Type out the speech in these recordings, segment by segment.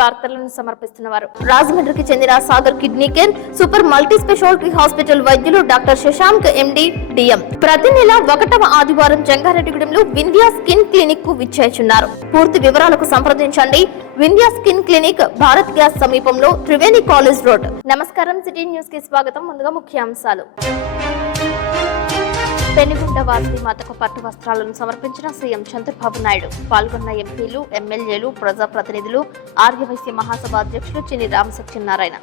వార్తలను సమర్పిస్తున్నవారు రాజమండ్రికి చెందిన Sagar kidney care super multi speciality hospital వైద్యులు డాక్టర్ శశాంక్ ఎండి డిఎం ప్రతి నెల 1వ ఆదివారం జంగారెడ్డిగూడెంలో వింధ్యా స్కిన్ క్లినిక్ కు విచ్చేస్తున్నారు. పూర్తి వివరాలకు సంప్రదించండి. Vindhya skin clinic, Bharat gas సమీపంలో, త్రివేణి కాలేజ్ రోడ్. నమస్కారం, సిటీ న్యూస్ కి స్వాగతం. ముందుగా ముఖ్యాంశాలు. పెనుగొండ వాసవి మాతకు పట్టు వస్త్రాలను సమర్పించిన సీఎం చంద్రబాబు నాయుడు. పాల్గొన్న ఎంపీలు, ఎమ్మెల్యేలు, ప్రజాప్రతినిధులు, ఆర్యవైశ్య మహాసభ అధ్యక్షులు చిన్ని రామసత్యనారాయణ.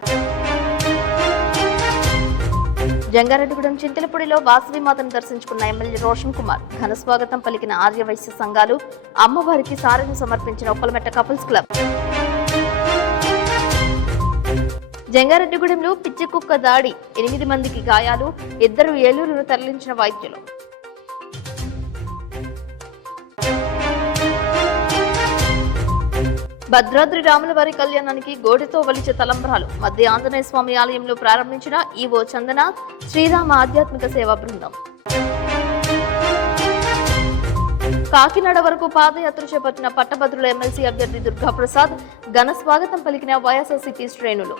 జంగారెడ్డిగూడెం చింతలపూడిలో వాసవి మాతను దర్శించుకున్న ఎమ్మెల్యే రోషన్ కుమార్. ఘన స్వాగతం పలికిన ఆర్యవైశ్య సంఘాలు. అమ్మవారికి సారెను సమర్పించిన ఉప్పలమెట్ట కపుల్స్ క్లబ్. జంగారెడ్డిగూడెంలో పిచ్చి కుక్క దాడి, 8 మందికి గాయాలు, 2 ఏలూరును తరలించిన వైద్యులు. భద్రాద్రి రాములవారి కళ్యాణానికి గోడెతో వలిచే తలంబ్రాలు మధ్య ఆంజనేయ స్వామి ఆలయంలో ప్రారంభించిన ఈవో చందన శ్రీరామ ఆధ్యాత్మిక సేవా బృందం. కాకినాడ వరకు పాదయాత్ర చేపట్టిన పట్టభద్రుల ఎమ్మెల్సీ అభ్యర్థి దుర్గాప్రసాద్. ఘన స్వాగతం పలికిన వైఎస్ఆర్సీపీ శ్రేణులు.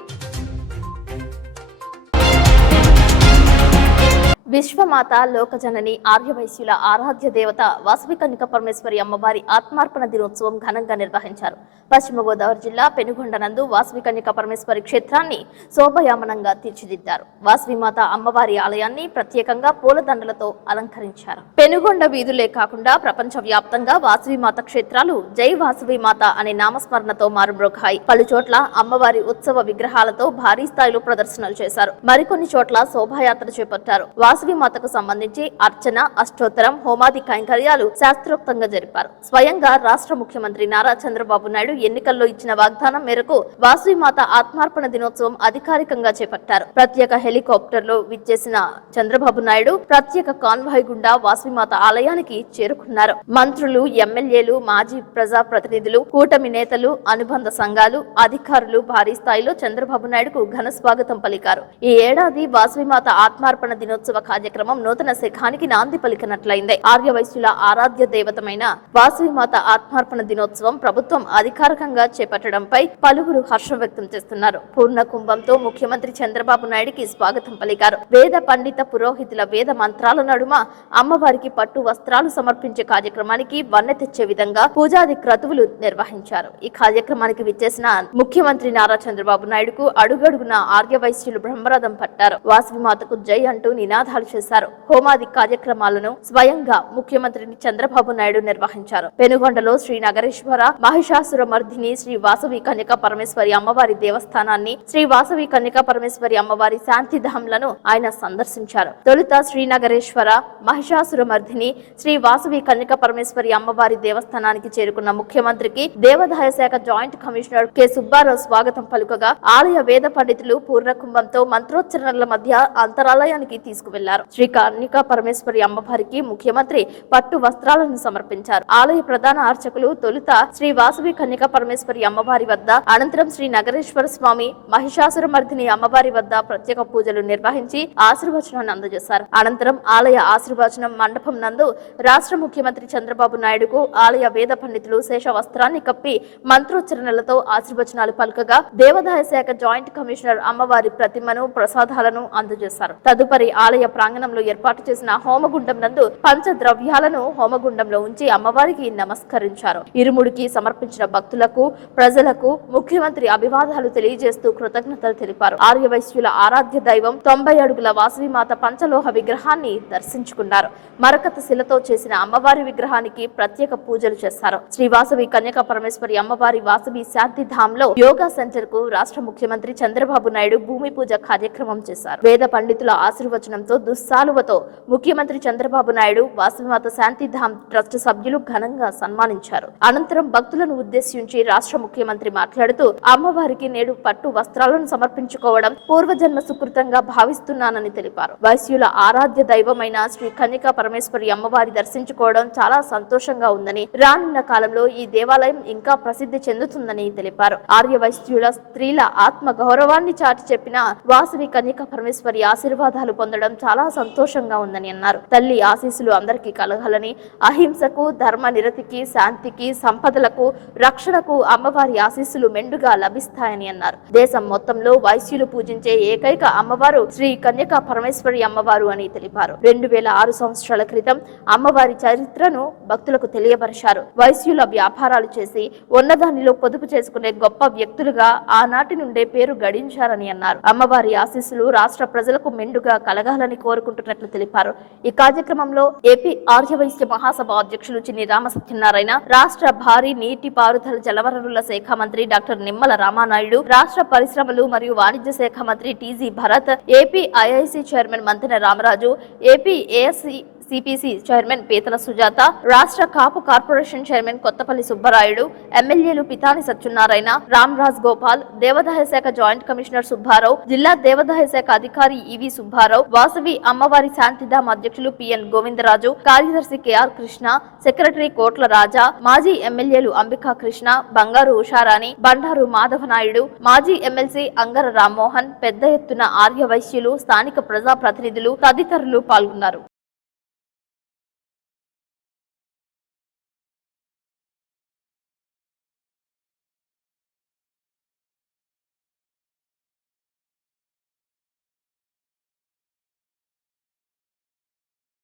విశ్వమాత లోకజనని ఆర్యవైశ్యుల ఆరాధ్య దేవత వాసవి కన్యక పరమేశ్వరి అమ్మవారి ఆత్మార్పణ దినోత్సవం ఘనంగా నిర్వహించారు. పశ్చిమ గోదావరి జిల్లా పెనుగొండ నందు వాసవి కన్యక పరమేశ్వరి క్షేత్రాన్ని శోభయామనంగా తీర్చిదిద్దారు. వాసవిమాత అమ్మవారి ఆలయాన్ని ప్రత్యేకంగా పూలదండలతో అలంకరించారు. పెనుగొండ వీధులే కాకుండా ప్రపంచ వ్యాప్తంగా వాసవిమాత క్షేత్రాలు జై వాసవిమాత అనే నామస్మరణతో మారుమ్రోగాయి. పలు చోట్ల అమ్మవారి ఉత్సవ విగ్రహాలతో భారీ స్థాయిలో ప్రదర్శనలు చేశారు. మరికొన్ని చోట్ల శోభాయాత్ర చేపట్టారు. వాసవి మాతకు సంబంధించి అర్చన, అష్టోత్తరం, హోమాది కైంకర్యాలు శాస్త్రోక్తంగా జరిపారు. స్వయంగా రాష్ట్ర ముఖ్యమంత్రి నారా చంద్రబాబు నాయుడు ఎన్నికల్లో ఇచ్చిన వాగ్దానం మేరకు వాసవి మాత ఆత్మార్పణ దినోత్సవం అధికారికంగా చేపట్టారు. ప్రత్యేక హెలికాప్టర్లో విచ్చేసిన చంద్రబాబు నాయుడు ప్రత్యేక కాన్వాయ్ గుండా వాసవి మాత ఆలయానికి చేరుకున్నారు. మంత్రులు, ఎమ్మెల్యేలు, మాజీ ప్రజా ప్రతినిధులు, కూటమి నేతలు, అనుబంధ సంఘాలు, అధికారులు భారీ స్థాయిలో చంద్రబాబు నాయుడుకు ఘన స్వాగతం పలికారు. ఈ ఏడాది వాసవి మాత ఆత్మార్పణ దినోత్సవ కార్యక్రమం నూతన శకానికి నాంది పలికినట్లయింది. ఆర్యవైశ్యుల ఆరాధ్య దేవతమైన వాసవిమాత ఆత్మార్పణ దినోత్సవం ప్రభుత్వం అధికారికంగా చేపట్టడంపై పలువురు హర్షం వ్యక్తం చేస్తున్నారు. పూర్ణ కుంభంతో ముఖ్యమంత్రి చంద్రబాబు నాయుడికి స్వాగతం పలికారు. వేద పండిత పురోహితుల వేద మంత్రాల నడుమ అమ్మవారికి పట్టు వస్త్రాలు సమర్పించే కార్యక్రమానికి వన్నె తెచ్చే విధంగా పూజాది క్రతువులు నిర్వహించారు. ఈ కార్యక్రమానికి విచ్చేసిన ముఖ్యమంత్రి నారా చంద్రబాబు నాయుడుకు అడుగడుగున ఆర్యవైశ్యులు బ్రహ్మరథం పట్టారు. వాసవిమాతకు జై అంటూ నినాదాలు చేశారు. హోమాది కార్యక్రమాలను స్వయంగా ముఖ్యమంత్రి చంద్రబాబు నాయుడు నిర్వహించారు. పెనుగొండలో శ్రీ నగరేశ్వర మహిషాసుర మర్దిని శ్రీ వాసవి కన్యక పరమేశ్వరి అమ్మవారి దేవస్థానాన్ని, శ్రీ వాసవి కన్యక పరమేశ్వరి అమ్మవారి శాంతిధాంలను ఆయన సందర్శించారు. తొలుత శ్రీ నగరేశ్వర మహిషాసుర మర్దిని శ్రీ వాసవి కన్యక పరమేశ్వరి అమ్మవారి దేవస్థానానికి చేరుకున్న ముఖ్యమంత్రికి దేవాదాయ శాఖ జాయింట్ కమిషనర్ కె సుబ్బారావు స్వాగతం పలుకగా ఆలయ వేద పండితులు పూర్ణకుంభంతో మంత్రోచ్చరణల మధ్య అంతరాలయానికి తీసుకువెళ్లారు. శ్రీ కన్యకా పరమేశ్వరి అమ్మవారికి ముఖ్యమంత్రి పట్టు వస్త్రాలను సమర్పించారు. ఆలయ ప్రధాన అర్చకులు తొలుత శ్రీ వాసవి కన్యకా పరమేశ్వరి అమ్మవారి వద్ద, అనంతరం శ్రీ నగరేశ్వర స్వామి మహిషాసుర మర్దిని అమ్మవారి వద్ద ప్రత్యేక పూజలు నిర్వహించి ఆశీర్వచనాన్ని అందజేశారు. అనంతరం ఆలయ ఆశీర్వచనం మండపం నందు రాష్ట్ర ముఖ్యమంత్రి చంద్రబాబు నాయుడుకు ఆలయ వేద పండితులు శేష వస్త్రాన్ని కప్పి మంత్రోచ్చరణలతో ఆశీర్వచనాలు పలుకగా దేవాదాయ శాఖ జాయింట్ కమిషనర్ అమ్మవారి ప్రతిమను, ప్రసాదాలను అందజేశారు. తదుపరి ఆలయ ప్రాంగణంలో ఏర్పాటు చేసిన హోమగుండం నందు పంచద్రవ్యాలను హోమగుండంలో ఉంచి అమ్మవారికి నమస్కరించారు. ఇరుముడికి సమర్పించిన భక్తులకు, ప్రజలకు ముఖ్యమంత్రి అభివాదాలు తెలియజేస్తూ కృతజ్ఞతలు తెలిపారు. ఆర్యవైశ్యుల ఆరాధ్య దైవం 90 అడుగుల వాసవిమాత పంచలోహ విగ్రహాన్ని దర్శించుకున్నారు. మరకత శిలతో చేసిన అమ్మవారి విగ్రహానికి ప్రత్యేక పూజలు చేశారు. శ్రీ వాసవి కన్యకా పరమేశ్వరి అమ్మవారి వాసవి శాంతిధాంలో యోగా సెంటర్ కు రాష్ట్ర ముఖ్యమంత్రి చంద్రబాబు నాయుడు భూమి పూజ కార్యక్రమం చేశారు. వేద పండితుల ఆశీర్వచనంతో దుస్సాలువతో ముఖ్యమంత్రి చంద్రబాబు నాయుడు వాసవిమాత శాంతిధామ్ ట్రస్ట్ సభ్యులు ఘనంగా సన్మానించారు. అనంతరం భక్తులను ఉద్దేశించి రాష్ట్ర ముఖ్యమంత్రి మాట్లాడుతూ అమ్మవారికి నేడు పట్టు వస్త్రాలను సమర్పించుకోవడం పూర్వజన్మ సుకృతంగా భావిస్తున్నానని తెలిపారు. వైశ్యుల ఆరాధ్య దైవమైన శ్రీ కన్యకా పరమేశ్వరి అమ్మవారి దర్శించుకోవడం చాలా సంతోషంగా ఉందని, రానున్న కాలంలో ఈ దేవాలయం ఇంకా ప్రసిద్ధి చెందుతుందని తెలిపారు. ఆర్య వైశ్యుల స్త్రీల ఆత్మ గౌరవాన్ని చాటి చెప్పిన వాసవి కన్యకా పరమేశ్వరి ఆశీర్వాదాలు పొందడం చాలా సంతోషంగా ఉందని అన్నారు. తల్లి ఆశీస్సులు అందరికీ కలగాలని, అహింసకు, ధర్మ నిరతికి, శాంతికి, సంపదలకు, రక్షణకు అమ్మవారి ఆశీస్సులు మెండుగా లభిస్తాయని అన్నారు. దేశం మొత్తంలో వైశ్యులు పూజించే ఏకైక అమ్మవారు శ్రీ కన్యకా పరమేశ్వరి అమ్మవారు అని తెలిపారు. 2006 సంవత్సరాల క్రితం అమ్మవారి చరిత్రను భక్తులకు తెలియపరిచారు. వైశ్యుల వ్యాపారాలు చేసి ఉన్నదానిలో పొదుపు చేసుకునే గొప్ప వ్యక్తులుగా ఆనాటి నుండే పేరు గడించారని అన్నారు. అమ్మవారి ఆశీస్సులు రాష్ట్ర ప్రజలకు మెండుగా కలగాలని కోరుకుంటున్నట్లు తెలిపారు. ఈ కార్యక్రమంలో ఏపీ ఆర్యవైశ్య మహాసభ అధ్యక్షులు చిన్ని రామసత్యనారాయణ, రాష్ట్ర భారీ నీటి పారుదల జలవనరుల శాఖ మంత్రి డాక్టర్ నిమ్మల రామానాయుడు, రాష్ట్ర పరిశ్రమలు మరియు వాణిజ్య శాఖ మంత్రి TG Bharat, AP IIC chairman Mantena Ramaraju, AP ASC CPC chairman Peethala Sujatha, రాష్ట్ర కాపు కార్పొరేషన్ చైర్మన్ కొత్తపల్లి సుబ్బరాయుడు, ఎమ్మెల్యేలు పితాని సత్యనారాయణ, రామ్రాజ్ గోపాల్, దేవాదాయ శాఖ జాయింట్ కమిషనర్ సుబ్బారావు, జిల్లా దేవాదాయ శాఖ అధికారి ఈవి సుబ్బారావు, వాసవి అమ్మవారి శాంతిధామ అధ్యక్షులు పిఎన్ గోవిందరాజు, కార్యదర్శి కెఆర్ కృష్ణ, సెక్రటరీ కోట్ల రాజా, మాజీ ఎమ్మెల్యేలు అంబికా కృష్ణ, బంగారు ఉషారాణి, బండారు మాధవనాయుడు, మాజీ ఎమ్మెల్సీ అంగర రామ్మోహన్, పెద్ద ఎత్తున ఆర్య వైశ్యులు, స్థానిక ప్రజాప్రతినిధులు తదితరులు పాల్గొన్నారు.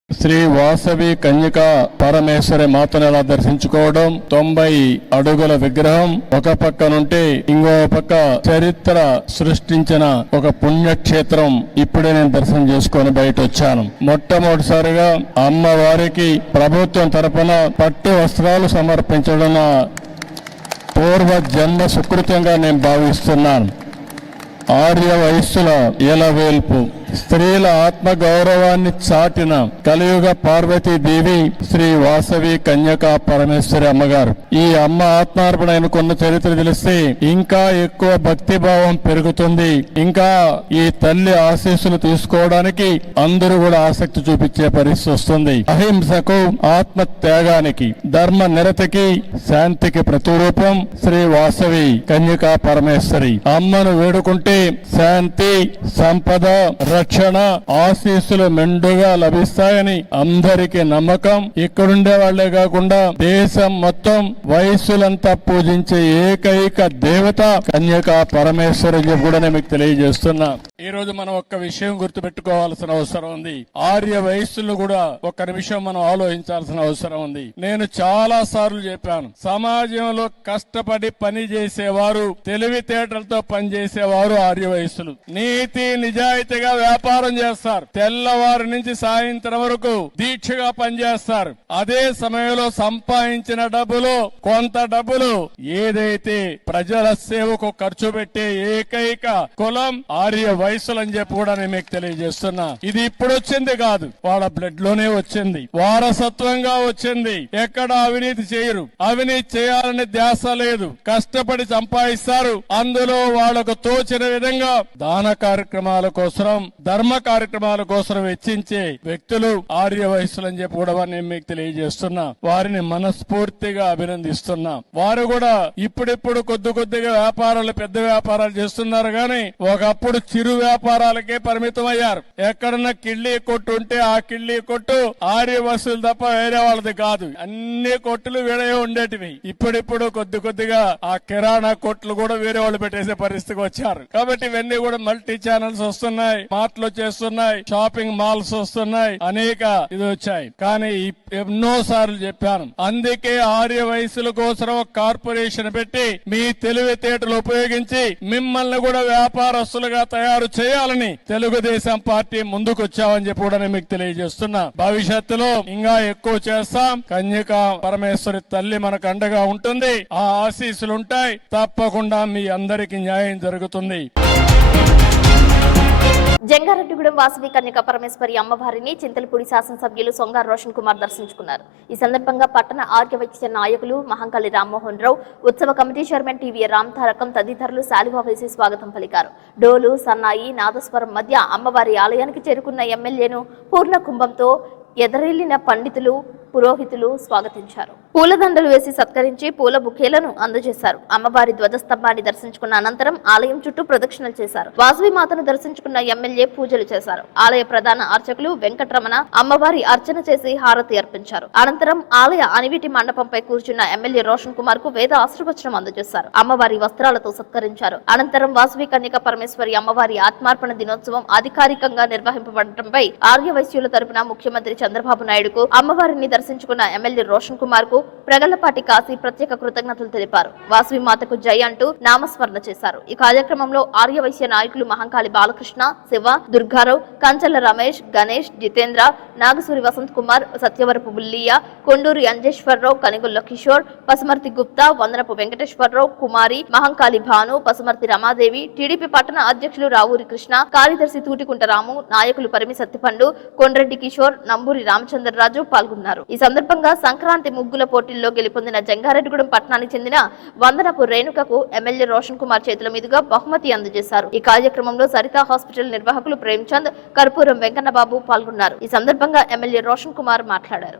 శ్రీ వాసవి కన్యకా పరమేశ్వరి మాతను ఎలా దర్శించుకోవడం, 90 అడుగుల విగ్రహం ఒక పక్క నుండి ఇంకో పక్క చరిత్ర సృష్టించిన ఒక పుణ్యక్షేత్రం ఇప్పుడే నేను దర్శనం చేసుకొని బయట వచ్చాను. మొట్టమొదటిసారిగా అమ్మవారికి ప్రభుత్వం తరపున పట్టు వస్త్రాలు సమర్పించడం పూర్వ జన్మ సుకృతంగా నేను భావిస్తున్నాను. ఆర్య వయస్సుల ఎలవేల్పు, స్త్రీల ఆత్మ గౌరవాన్ని చాటిన కలియుగ పార్వతీదేవి శ్రీ వాసవి కన్యకా పరమేశ్వరి అమ్మగారు. ఈ అమ్మ ఆత్మార్పణ అనుకున్న చరిత్ర తెలిస్తే ఇంకా ఎక్కువ భక్తి భావం పెరుగుతుంది. ఇంకా ఈ తల్లి ఆశీస్సులు తీసుకోవడానికి అందరూ కూడా ఆసక్తి చూపించే పరిస్థితి వస్తుంది. అహింసకు, ఆత్మ త్యాగానికి, ధర్మ నిరతికి, శాంతికి ప్రతిరూపం శ్రీ వాసవి కన్యకా పరమేశ్వరి. అమ్మను వేడుకుంటే శాంతి, సంపద, రక్షణ, ఆశీస్సులు మెండుగా లభిస్తాయని అందరికీ నమ్మకం. ఇక్కడుండే వాళ్లే కాకుండా దేశం మొత్తం వయస్సులంతా పూజించే ఏకైక దేవత కన్యకా పరమేశ్వరి కూడా నేను మీకు తెలియజేస్తున్నా. ఈ రోజు మనం ఒక్క విషయం గుర్తుపెట్టుకోవాల్సిన అవసరం ఉంది. ఆర్య వయస్సులు కూడా ఒక్క నిమిషం మనం ఆలోచించాల్సిన అవసరం ఉంది. నేను చాలా సార్లు చెప్పాను, సమాజంలో కష్టపడి పని చేసేవారు, తెలివితేటలతో పనిచేసేవారు ఆర్య వయస్సులు. నీతి నిజాయితీగా వ్యాపారం చేస్తారు. తెల్లవారు నుంచి సాయంత్రం వరకు దీక్షగా పనిచేస్తారు. అదే సమయంలో సంపాదించిన డబ్బులు, కొంత డబ్బులు ఏదైతే ప్రజల సేవకు ఖర్చు పెట్టే ఏకైక కులం ఆర్య వయస్సులు అని చెప్పి కూడా నేను మీకు తెలియజేస్తున్నా. ఇది ఇప్పుడు వచ్చింది కాదు, వాళ్ళ బ్లడ్ లోనే వచ్చింది, వారసత్వంగా వచ్చింది. ఎక్కడ అవినీతి చేయరు, అవినీతి చేయాలనే ధ్యాస లేదు, కష్టపడి సంపాదిస్తారు. అందులో వాళ్లకు తోచిన విధంగా దాన కార్యక్రమాల కోసం, ధర్మ కార్యక్రమాల కోసం వెచ్చించే వ్యక్తులు ఆర్య వయస్సులు అని చెప్పి కూడా నేను మీకు తెలియజేస్తున్నా. వారిని మనస్ఫూర్తిగా అభినందిస్తున్నా. వారు కూడా ఇప్పుడిప్పుడు కొద్దిగా వ్యాపారాలు, పెద్ద వ్యాపారాలు చేస్తున్నారు గాని ఒకప్పుడు చిరు వ్యాపారాలకే పరిమితం అయ్యారు. ఎక్కడన్నా కిళ్ళీ కొట్టు ఉంటే ఆ కిళ్ళీ కొట్టు ఆర్య వయస్సులు తప్ప వేరే వాళ్ళది కాదు. అన్ని కొట్టులు వేరే ఉండేటివి. ఇప్పుడిప్పుడు కొద్దిగా ఆ కిరాణా కొట్లు కూడా వేరే వాళ్ళు పెట్టేసే పరిస్థితికి వచ్చారు. కాబట్టి ఇవన్నీ కూడా మల్టీ ఛానల్స్ వస్తున్నాయి, మార్ట్లు చేస్తున్నాయి, షాపింగ్ మాల్స్ వస్తున్నాయి, అనేక ఇది వచ్చాయి. కానీ ఎన్నో సార్లు చెప్పాను, అందుకే ఆర్య వయస్సుల కోసం ఒక కార్పొరేషన్ పెట్టి మీ తెలివితేటలు ఉపయోగించి మిమ్మల్ని కూడా వ్యాపారస్తులుగా తయారు చేయాలని తెలుగుదేశం పార్టీ ముందుకు వచ్చామని చెప్పి కూడా నేను మీకు తెలియజేస్తున్నా. భవిష్యత్తులో ఇంకా ఎక్కువ చేస్తాం. కన్యకా పరమేశ్వరి తల్లి మనకు అండగా ఉంటుంది. ఆ ఆశీస్సులు ఉంటాయి. తప్పకుండా మీ అందరికీ న్యాయం జరుగుతుంది. జంగారెడ్డిగూడెం వాసవి కన్యకా పరమేశ్వరి అమ్మవారిని చింతలపూడి శాసనసభ్యులు సొంగారు రోషన్ కుమార్ దర్శించుకున్నారు. ఈ సందర్భంగా పట్టణ ఆర్యవైశ్య నాయకులు మహంకాళి రామ్మోహన్ రావు, ఉత్సవ committee chairman TV Ram Tarakam తదితరులు శాలువా వేసి స్వాగతం పలికారు. డోలు, సన్నాయి, నాదస్వరం మధ్య అమ్మవారి ఆలయానికి చేరుకున్న ఎమ్మెల్యేను పూర్ణ కుంభంతో ఎదరెళ్లిన పండితులు పురోహితులు స్వాగతించారు. పూలదండలు వేసి సత్కరించి పూల బుకేలను అందజేశారు. అమ్మవారి ధ్వజస్తంభాన్ని దర్శించుకున్న అనంతరం ఆలయం చుట్టూ ప్రదక్షిణలు చేశారు. వాసవి మాతను దర్శించుకున్న ఎమ్మెల్యే పూజలు చేశారు. ఆలయ ప్రధాన అర్చకులు వెంకటరమణ అమ్మవారి అర్చన చేసి హారతి అర్పించారు. అనంతరం ఆలయ అనివిటి మండపంపై కూర్చున్న ఎమ్మెల్యే రోషన్ కుమార్ కు వేద ఆశీర్వచనం అందజేశారు. అమ్మవారి వస్త్రాలతో సత్కరించారు. అనంతరం వాసవి కన్యక పరమేశ్వరి అమ్మవారి ఆత్మార్పణ దినోత్సవం అధికారికంగా నిర్వహింపబడటంపై ఆర్యవైశ్యుల తరపున ముఖ్యమంత్రి చంద్రబాబు నాయుడుకు అమ్మవారిని దర్శించుకున్న ఎమ్మెల్యే రోషన్ కుమార్ కు ప్రగల్లపాటి కాశీ ప్రత్యేక కృతజ్ఞతలు తెలిపారు. వాసవి మాతకు జై అంటూ నామస్మరణ చేశారు. ఈ కార్యక్రమంలో ఆర్యవైశ్య నాయకులు మహంకాళి బాలకృష్ణ, శివ, దుర్గారావు, కంచల రమేష్, గణేష్, జితేంద్ర, నాగసూరి వసంత్ కుమార్, సత్యవరపు బుల్లియ, కొండూరి అంజేశ్వరరావు, కనిగొల్ల కిషోర్, పసుమర్తి గుప్తా, వందనపు వెంకటేశ్వరరావు, కుమారి, మహంకాళి భాను, పసుమర్తి రమాదేవి, టీడీపీ పట్టణ అధ్యక్షులు రావూరి కృష్ణ, కార్యదర్శి తూటికుంట రాము, నాయకులు పరిమి సత్తిపండు, కొండ్రెడ్డి కిషోర్, నంబూరి రామచంద్రరాజు పాల్గొన్నారు. ఈ సందర్భంగా సంక్రాంతి ముగ్గుల పోటీల్లో గెలుపొందిన జంగారెడ్డిగూడెం పట్టణానికి చెందిన వందనపు రేణుకకు ఎమ్మెల్యే రోషన్ కుమార్ చేతుల మీదుగా బహుమతి అందజేశారు. ఈ కార్యక్రమంలో సరితా హాస్పిటల్ నిర్వాహకులు ప్రేమ్చంద్, కర్పూరం వెంకన్నబాబు పాల్గొన్నారు. ఈ సందర్భంగా ఎమ్మెల్యే రోషన్ కుమార్ మాట్లాడారు.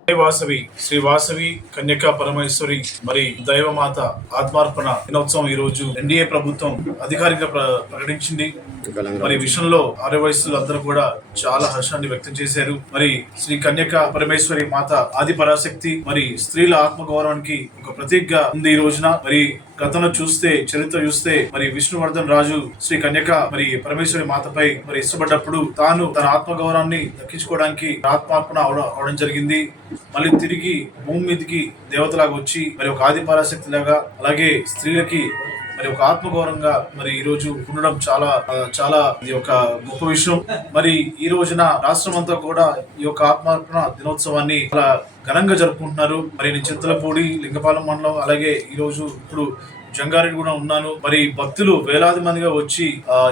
శ్రీ వాసవి కన్యకా పరమేశ్వరి మరి దైవమాత ఆత్మార్పణ దినోత్సవం ఈ రోజు ఎన్డీఏ ప్రభుత్వం అధికారికంగా ప్రకటించింది. మరి విషయంలో ఆర్యవైశ్యులు అందరూ కూడా చాలా హర్షాన్ని వ్యక్తం చేశారు. మరి శ్రీ కన్యకా పరమేశ్వరి మాత ఆది పరాశక్తి మరి స్త్రీల ఆత్మగౌరవానికి ఒక ప్రతీకగా ఉంది ఈ రోజున. మరి గతంలో చరిత్ర చూస్తే మరి విష్ణువర్ధన్ రాజు శ్రీ కన్యక మరి పరమేశ్వరి మాతపై మరి ఇష్టపడ్డప్పుడు తాను తన ఆత్మగౌరవాన్ని దక్కించుకోవడానికి ఆత్మార్పణ అవడం జరిగింది. మళ్ళీ తిరిగి భూమి మీదకి దేవతలాగా వచ్చి మరి ఒక ఆది పరాశక్తి లాగా అలాగే స్త్రీలకి మరి ఒక ఆత్మగౌరవంగా మరి ఈ రోజు ఉండడం చాలా ఇది ఒక గొప్ప విషయం. మరి ఈ రోజున రాష్ట్రం అంతా కూడా ఈ యొక్క ఆత్మార్పణ దినోత్సవాన్ని చాలా ఘనంగా జరుపుకుంటున్నారు. మరి నేను చింతలపూడి, లింగపాలెం మండలం అలాగే ఈ రోజు ఇప్పుడు జంగారెడ్డి కూడా ఉన్నాను. మరి భక్తులు వేలాది మందిగా వచ్చి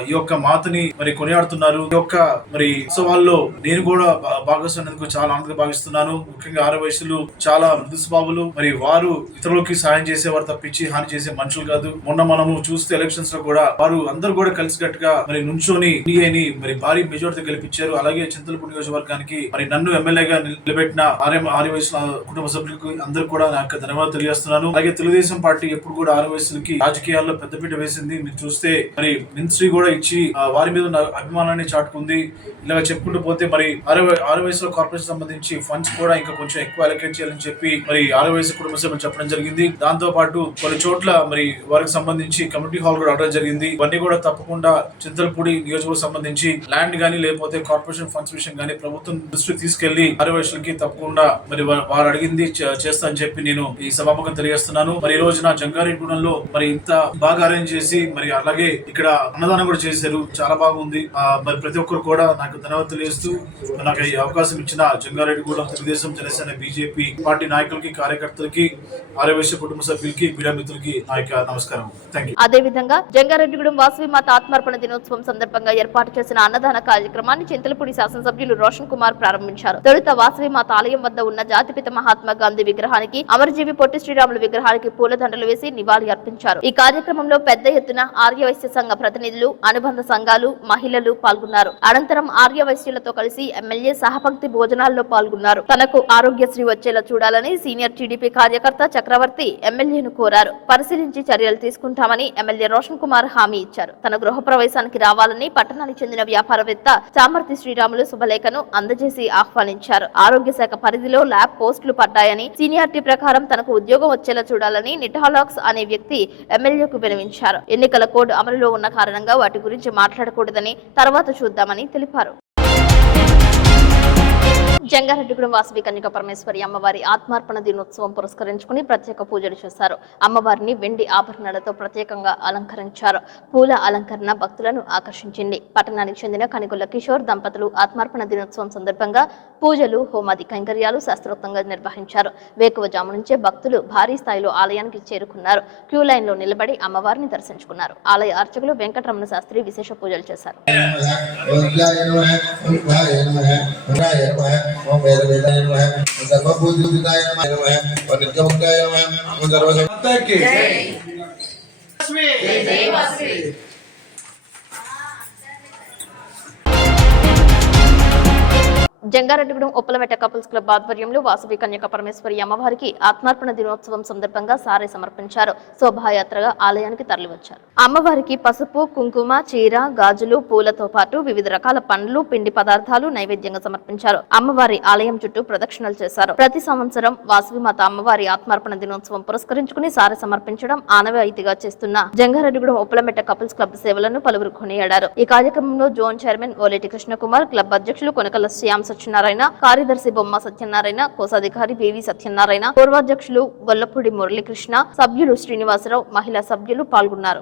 ఈ యొక్క మాతని మరి కొనియాడుతున్నారు. ఈ యొక్క మరి ఉత్సవాల్లో నేను కూడా భాగస్వామ్యందుకు చాలా ఆనందంగా భావిస్తున్నాను. ముఖ్యంగా ఆర్యవైశ్యులు చాలా మృదు స్వభావులు. మరి వారు ఇతరులకి సాయం చేసేవారు తప్పించి హాని చేసే మనుషులు కాదు. మొన్న మనము చూస్తే ఎలక్షన్స్ లో కూడా వారు అందరూ కూడా కలిసికట్టుగా మరి నుంచొని ఎన్డీఏని మరి భారీ మెజారిటీ గెలిపించారు. అలాగే చింతలపూడి నియోజకవర్గానికి మరి నన్ను ఎమ్మెల్యేగా నిలబెట్టిన ఆర్యవైశ్యుల కుటుంబ సభ్యులకు అందరూ కూడా నాకు ధన్యవాదాలు తెలియజేస్తున్నాను. అలాగే తెలుగుదేశం పార్టీ ఎప్పుడు కూడా ఆర్యవైశ్యులకి రాజకీయాల్లో పెద్దపీట వేసింది. మీరు చూస్తే మరి మినిస్ట్రీ కూడా ఇచ్చి వారి మీద ఉన్న అభిమానాన్ని చాటుకుంది. ఇలా చెప్పుకుంటూ పోతే మరి ఆర్యవైశ్యుల కార్పొరేషన్ సంబంధించి ఫండ్స్ కూడా ఇంకా కొంచెం ఎక్కువ అలొకేట్ చేయాలని చెప్పి మరి ఆర్యవైశ్య కుటుంబ సభ్యులు చెప్పడం జరిగింది. దాంతో పాటు కొన్ని చోట్ల మరి వారికి సంబంధించి కమ్యూనిటీ హాల్ కూడా అడగడం జరిగింది. ఇవన్నీ కూడా తప్పకుండా చింతలపూడి నియోజకవర్గం సంబంధించి ల్యాండ్ గానీ లేకపోతే కార్పొరేషన్ ఫండ్స్ విషయం గానీ ప్రభుత్వం దృష్టికి తీసుకెళ్లి ఆర్యవైశ్యులకి తప్పకుండా మరి వారు అడిగింది చేస్తా అని చెప్పి నేను ఈ సభాముఖం తెలియజేస్తున్నాను. మరి ఈ రోజున జంగారెడ్డిగూడెంలో మరి ఇంత బాగా అరేంజ్ చేసి మరి అలాగే ఇక్కడ అన్నదానం కూడా చేశారు. చాలా బాగుంది. మరి ప్రతి ఒక్కరు కూడా నాకు ధన్యవాదాలు తెలియజేస్తూ నాకు ఈ అవకాశం ఇచ్చిన జంగారెడ్డిగూడెం తెలుగుదేశం, జనసేన, బీజేపీ పార్టీ నాయకులకి, కార్యకర్తలకి, ఆర్యవైశ్య కుటుంబ సభ్యులకి, మీడియా మిత్రులకి నా యొక్క నమస్కారం. థాంక్యూ. అదేవిధంగా జంగారెడ్డిగూడెం వాసవి మాత ఆత్మార్పణ దినోత్సవం సందర్భంగా ఏర్పాటు చేసిన అన్నదాన కార్యక్రమాన్ని చింతలపూడి శాసనసభ్యులు రోషన్ కుమార్ ప్రారంభించారు. తొలుత వాసవి మాత ఆలయం వద్ద ఉన్న జాతిపిత మహాత్మా గాంధీ విగ్రహానికి, అమరజీవి పొట్టి శ్రీరాములు విగ్రహానికి పూలదండలు వేసి నివాళి అర్పించారు. ఈ కార్యక్రమంలో పెద్ద ఎత్తున ఆర్యవైశ్య సంఘ ప్రతినిధులు, అనుబంధ సంఘాలు, మహిళలు పాల్గొన్నారు. అనంతరం ఆర్యవైశ్యులతో కలిసి ఎమ్మెల్యే సహపంక్తి భోజనాల్లో పాల్గొన్నారు. తనకు ఆరోగ్యశ్రీ వచ్చేలా చూడాలని సీనియర్ టీడీపీ కార్యకర్త చక్రవర్తి ఎమ్మెల్యేను కోరారు. పరిశీలించి చర్యలు తీసుకుంటామని ఎమ్మెల్యే రోషన్ కుమార్ హామీ ఇచ్చారు. తన గృహ ప్రవేశానికి రావాలని పట్టణానికి చెందిన వ్యాపారవేత్త చామర్తి శ్రీరాములు శుభలేఖను అందజేసి ఆహ్వానించారు. ఆరోగ్య శాఖ పరిధిలో ల్యాబ్ పోస్టులు పడ్డాయని, సీనియారిటీ ప్రకారం తనకు ఉద్యోగం వచ్చేలా చూడాలని నిటాలాక్స్ అనే వ్యక్తి ఎమ్మెల్యేకు వినవించారు. ఎన్నికల కోడ్ అమలులో ఉన్న కారణంగా వాటి గురించి మాట్లాడకూడదని తర్వాత చూద్దామని తెలిపారు. జంగారెడ్డిగూడెం వాసవి కన్యక పరమేశ్వరి అమ్మవారి ఆత్మార్పణ దినోత్సవం పురస్కరించుకుని ప్రత్యేక పూజలు చేశారు. అమ్మవారిని వెండి ఆభరణాలతో ప్రత్యేకంగా అలంకరించారు. పూల అలంకరణ భక్తులను ఆకర్షించింది. పట్టణానికి చెందిన కనిగొల్ల కిషోర్ దంపతులు ఆత్మార్పణ దినోత్సవం సందర్భంగా పూజలు, హోమాది కైంకర్యాలు శాస్త్రోక్తంగా నిర్వహించారు. వేకువజాము నుంచే భక్తులు భారీ స్థాయిలో ఆలయానికి చేరుకున్నారు. క్యూ లైన్ లో నిలబడి అమ్మవారిని దర్శించుకున్నారు. ఆలయ అర్చకులు వెంకటరమణ శాస్త్రి విశేష పూజలు చేశారు. ఓం వేద వేదాయ నమః ఓం సర్వభూతిదాయ నమః ఓం నిత్యముక్తాయ నమః ఓం సర్వసంపత్తికి జై వాసవి జై వాసవి. జంగారెడ్డిగూడెం ఉప్పలమెట్ట కపుల్స్ క్లబ్ ఆధ్వర్యంలో వాసవి కన్యక పరమేశ్వరి అమ్మవారికి ఆత్మార్పణ దినోత్సవం సందర్భంగా సారే సమర్పించారు. శోభాయాత్రగా ఆలయానికి తరలివచ్చారు. అమ్మవారికి పసుపు, కుంకుమ, చీర, గాజులు, పూలతో పాటు వివిధ రకాల పండ్లు, పిండి పదార్థాలు నైవేద్యంగా సమర్పించారు. అమ్మవారి ఆలయం చుట్టూ ప్రదక్షిణలు చేశారు. ప్రతి సంవత్సరం వాసవి మాత అమ్మవారి ఆత్మార్పణ దినోత్సవం పురస్కరించుకుని సారె సమర్పించడం ఆనవాయితీగా చేస్తున్న జంగారెడ్డిగూడెం ఉప్పలమెట్ట కపుల్స్ క్లబ్ సేవలను పలువురు కొనియాడారు. ఈ కార్యక్రమంలో zone chairman Oleti Krishna Kumar, club అధ్యక్షులు కొనకల శ్యామ్ సత్యనారాయణ, కార్యదర్శి బొమ్మ సత్యనారాయణ, కోశాధికారి బివి సత్యనారాయణ, పూర్వాధ్యక్షులు గొల్లపూడి మురళీకృష్ణ, సభ్యులు శ్రీనివాసరావు, మహిళా సభ్యులు పాల్గొన్నారు.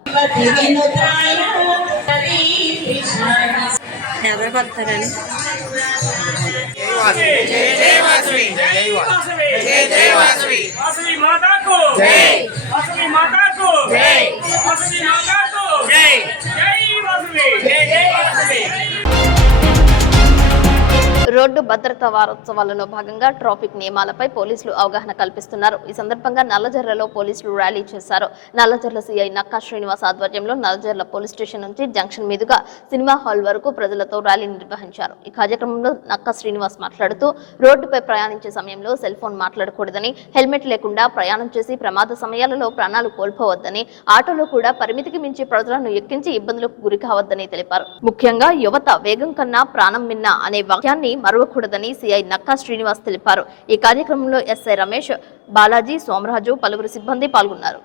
రోడ్డు భద్రతా వారోత్సవాలలో భాగంగా ట్రాఫిక్ నియమాలపై పోలీసులు అవగాహన కల్పిస్తున్నారు. ఈ సందర్భంగా నల్లజర్లలో పోలీసులు ర్యాలీ చేశారు. నల్లజర్ల సిఐ నక్కా శ్రీనివాస్ ఆధ్వర్యంలో నల్లజర్ల పోలీస్ స్టేషన్ నుంచి జంక్షన్ మీదుగా సినిమా హాల్ వరకు ప్రజలతో ర్యాలీ నిర్వహించారు. ఈ కార్యక్రమంలో నక్కా శ్రీనివాస్ మాట్లాడుతూ రోడ్డుపై ప్రయాణించే సమయంలో సెల్ ఫోన్ మాట్లాడకూడదని, హెల్మెట్ లేకుండా ప్రయాణం చేసి ప్రమాద సమయాలలో ప్రాణాలు కోల్పోవద్దని, ఆటోలో కూడా పరిమితికి మించి ప్రజలను ఎక్కించి ఇబ్బందులకు గురి కావద్దని తెలిపారు. ముఖ్యంగా యువత వేగం కన్నా ప్రాణం మిన్న అనే వాక్యాన్ని మరవకూడదని సిఐ నక్కా శ్రీనివాస్ తెలిపారు. ఈ కార్యక్రమంలో ఎస్ఐ రమేష్, బాలాజీ, సోమరాజు, పలువురు సిబ్బంది పాల్గొన్నారు.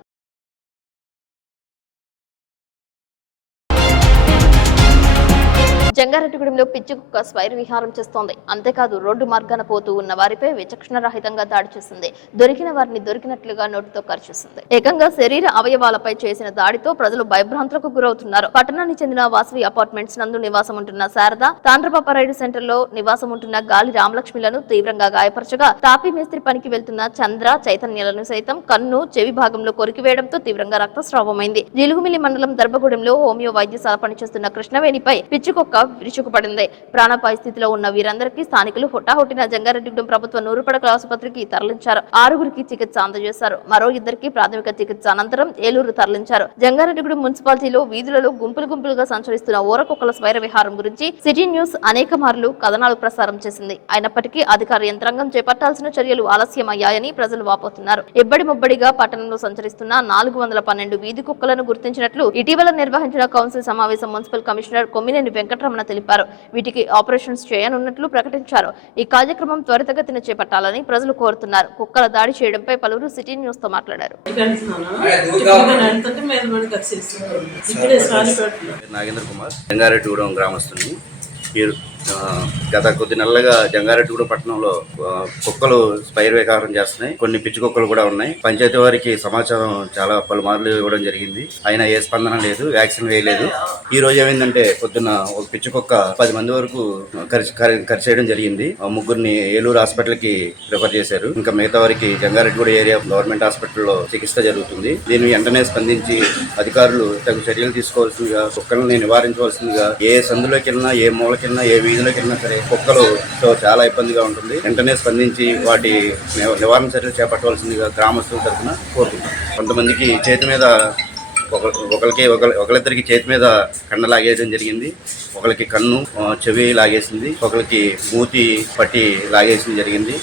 జంగారెడ్డిగూడెంలో పిచ్చి కుక్క స్వైర విహారం చేస్తోంది. అంతేకాదు రోడ్డు మార్గాన పోతూ ఉన్న వారిపై విచక్షణ రహితంగా దాడి చేసింది. దొరికిన వారిని దొరికినట్లుగా నోటితో కరిచేసింది. ఏకంగా శరీర అవయవాలపై చేసిన దాడితో ప్రజలు భయభ్రాంతులకు గురవుతున్నారు. పట్టణానికి చెందిన వాసవి అపార్ట్మెంట్స్ నందు నివాసం ఉంటున్న శారద, తాండ్రపాప రైలు సెంటర్ లో నివాసం ఉంటున్న గాలి రామలక్ష్మిలను తీవ్రంగా గాయపరచగా, తాపీ మేస్త్రి పనికి వెళ్తున్న చంద్ర, చైతన్యలను సైతం కన్ను, చెవి భాగంలో కొరికివేయడంతో తీవ్రంగా రక్తస్రావమైంది. జిలుగుమిల్లి మండలం దర్భగూడెంలో హోమియో వైద్యశాల పనిచేస్తున్న కృష్ణవేణిపై పిచ్చికొక్క విరుచుకుపడింది. ప్రాణాపాయ స్థితిలో ఉన్న వీరందరికీ స్థానికులు హుటాహుటిన జంగారెడ్డిగూడెం ప్రభుత్వ నూరుపడకల ఆసుపత్రికి తరలించారు. 6గురికి చికిత్స అందజేశారు. మరో 2కి ప్రాథమిక చికిత్స అనంతరం ఏలూరు తరలించారు. జంగారెడ్డిగూడెం మున్సిపాలిటీలో వీధులలో గుంపులుగా సంచరిస్తున్న ఊరకుక్కల స్వైర విహారం గురించి సిటీ న్యూస్ అనేక మార్లు కథనాలు ప్రసారం చేసింది. అయినప్పటికీ అధికార యంత్రాంగం చేపట్టాల్సిన చర్యలు ఆలస్యమయ్యాయని ప్రజలు వాపోతున్నారు. ఇబ్బడి ముబ్బడిగా పట్టణంలో సంచరిస్తున్న 412 వీధి కుక్కలను గుర్తించినట్లు ఇటీవల నిర్వహించిన కౌన్సిల్ సమావేశం మున్సిపల్ కమిషనర్ కొమ్మినేని వెంకటరమణ తెలిపారు. వీటికి ఆపరేషన్స్ చేయనున్నట్లు ప్రకటించారు. ఈ కార్యక్రమం త్వరితగతిన చేపట్టాలని ప్రజలు కోరుతున్నారు. కుక్కల దాడి చేయడంపై పలువురు సిటీ న్యూస్ తో మాట్లాడారు. నాగేంద్ర కుమార్, జంగారెడ్డిగూడెం గ్రామస్తుని. గత కొద్ది నెలలుగా జంగారెడ్డిగూడెం పట్టణంలో కుక్కలు స్పైర విహారం చేస్తున్నాయి. కొన్ని పిచ్చి కుక్కలు కూడా ఉన్నాయి. పంచాయతీ వారికి సమాచారం చాలా పలుమార్లు ఇవ్వడం జరిగింది. అయినా ఏ స్పందన లేదు, వ్యాక్సిన్ వేయలేదు. ఈ రోజు ఏమైందంటే పొద్దున్న ఒక పిచ్చి కుక్క 10 మంది వరకు కరిచేయడం జరిగింది. 3గురిని ఏలూరు హాస్పిటల్ కి రిఫర్ చేశారు. ఇంకా మిగతా వారికి జంగారెడ్డిగూడెం ఏరియా గవర్నమెంట్ హాస్పిటల్లో చికిత్స జరుగుతుంది. దీన్ని వెంటనే స్పందించి అధికారులు తగు చర్యలు తీసుకోవాల్సిందిగా, కుక్కల్ని నివారించవలసిందిగా, ఏ సందులోకి వెళ్ళినా, ఏ మూలకెళ్ళినా, ఏ వీధిలోకి వెళ్ళినా సరే కుక్కలతో చాలా ఇబ్బందిగా ఉంటుంది. వెంటనే స్పందించి వాటి నివారణ చర్యలు చేపట్టవలసిందిగా గ్రామస్తుల తరఫున కోరుకుంటున్నాం. కొంతమందికి చేతి మీద ఒకరిద్దరికి చేతి మీద కన్ను లాగేయడం జరిగింది. ఒకరికి కన్ను, చెవి లాగేసింది. ఒకరికి మూతి పట్టి లాగేసింది జరిగింది.